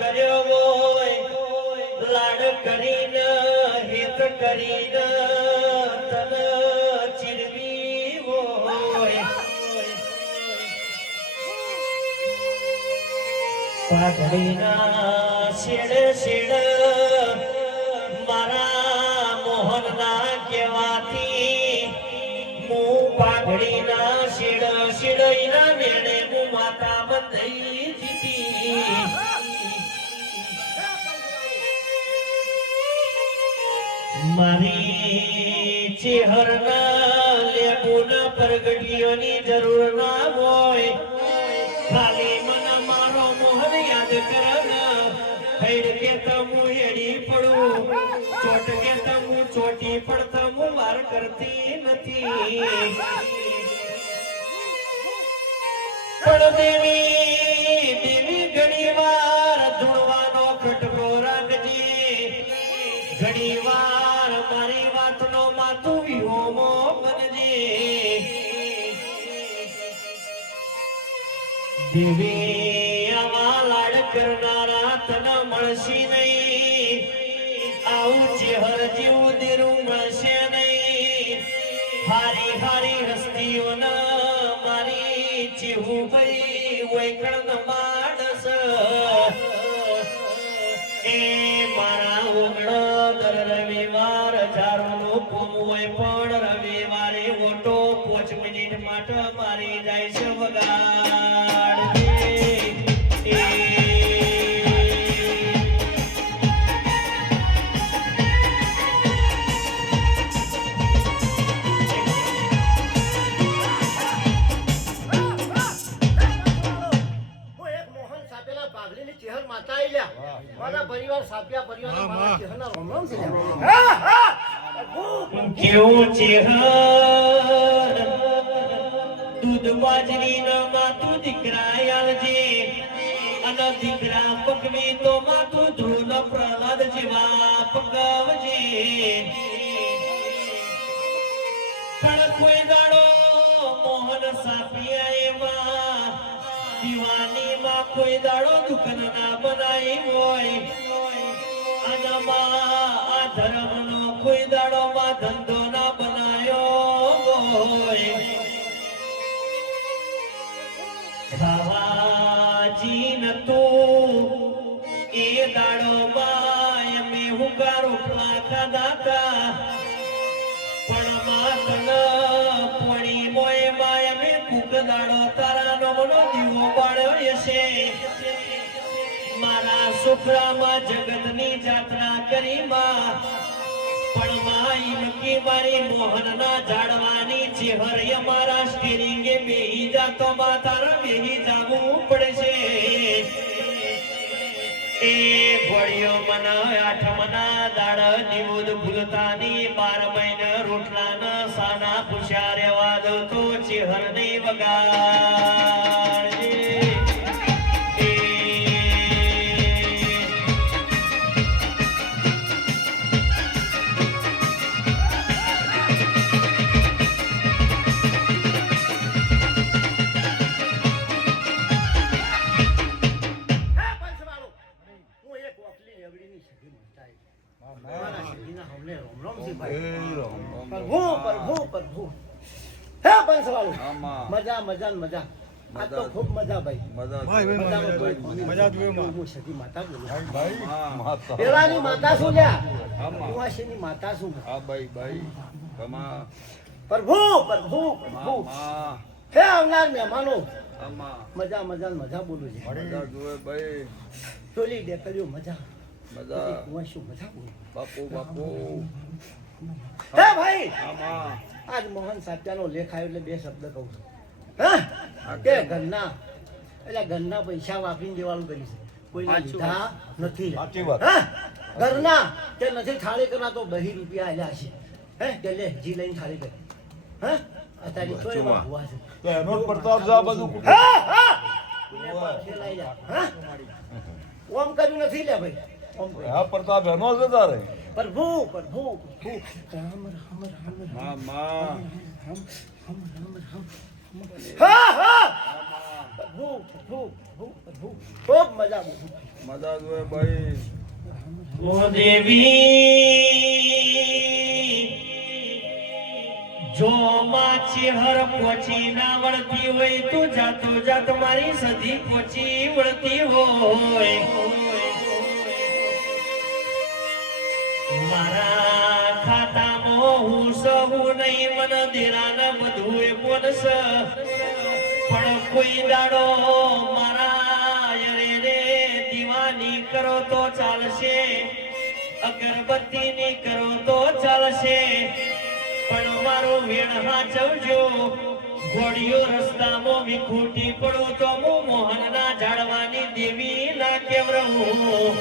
કર્યો હોય લાડ કરીને હિત કરીને તન ચીરવી હોય પાઘડીના શેડ શેડ મારા મોહનના કહેવાથી હું પાઘડીના શેડ શેડઈના વેણે હું માતા બંધાઈ જીતી મારી ચેહરના લેબુના પરગડીઓની જરૂર ના હોય ખાલી મને મારો મોહન યાદ કરના હેડ કે તમુ હેડી પડું ચોટ કે તમુ ચોટી પડતા હું વાર કરતી નથી પણ દેવી દેવી ઘણી વાર ધૂણવાનો ખટકો રાખજે ઘણી વાર મારી વાતનો માતું વિહોમો બનજે દેવી આવા લાડ કરનારા તને મળશે નહીં આવું ચેહર જેવું દેરું મળશે નહીં હારી હારી હસ્તીઓના મારી ચેહું ભાઈ વૈકણ માણસ એ મારા ઓગણો દર રવિવાર હજારોનો કોમ હોય પણ રવિવારે ઓટો 5 મિનિટ માટે મારી જાય છે વગાડ પરિવાર સાપ્યા પરિવાર મારા ચહેરા રોમરોમ છે કેવું ચેહર દૂધ બાજરીના માતું દીકરા આલજે અને દીકરા પકવી તો માતું ધૂલ પ્રહલાદ જેવા પકવજે પણ કોઈ દાડો મોહન સાપિયા એવા દીવાની માં કોઈ દાડો દુકાન ના બનાવી હોય આ ધર્મનો કોઈ દાડો માં ધંધો ના બનાયો હોય ખાવાજી નતું એ દાડો માં અમે હુકા રોટલા ખાધા પણ માતન પડી મોય માં અમે કુક દાડો તારા નમનો દીવો બાળ્યો છે મારા સુખરામાં જગતની જાત્રા કરી માં પણ માઈ નકી મારી મોહનના ઝાડવાની ચેહર મારા સ્ટીરિંગે બેહી જાતો માં તારા બેહી જાવું પડશે એ ઘોડિયો મને આઠમના દાડ નિવુદ ભૂલતાની 12 મહિને રોટલાના સાના પૂછ્યા રેવા દો તો ચેહર નહીં વગાડજે મજા મજા આ તો ખૂબ મજા ભાઈ માતા પેલાની માતા શું લ્યા કુવાસીની માતા શું પ્રભુ પ્રભુ પ્રભુ હે આવનાર મહેમાનો મજા મજા મજા બોલું છે ચોલી દેખલ્યો મજા કુવાસી મજા બોલું બાપુ હે ભાઈ આજ મોહન સાત્યાનો લેખ આવ્યો એટલે 2 શબ્દ કહું છું કે ઘરના પૈસા વાપરીને દેવાનું કરી છે કોઈને લીધા નથી ઘરના તે નથી થાળી કરવા તો 2 રૂપિયા આલ્યા છે હે કે લે જી લઈને થાળી કરી હે અત્યારે કોઈ ભૂવા છે એનો પ્રતાપ જા બધું લઈ જા ઓમ કર્યું નથી લે ભાઈ ઓમ હા પ્રતાપ એનો જ તારે પ્રભુ પ્રભુ પ્રભુ રામ રામ રામ મામા રામ રામ રામ રામ હા હા પ્રભુ પ્રભુ પ્રભુ પ્રભુ ખૂબ મજા બોલ મજા જોવે ભાઈ ઓ દેવી જો માછી હર પોચી ના વળતી હોય તું જાતો જાત મારી સધી પોચી વળતી હોય મારા ખાતામાં હું સહુ નહીં મન દેરાના બધું બોનસ પણ કોઈ દાડો મારા યરે રે દીવાની કરો તો ચાલશે અગરબત્તી ની કરો તો ચાલશે પણ મારો વેણ હાચવજો ઘોડીઓ રસ્તામાં વિખૂટી પડું તો હું મોહનના ઝાડવાની દેવી ના કેવરવું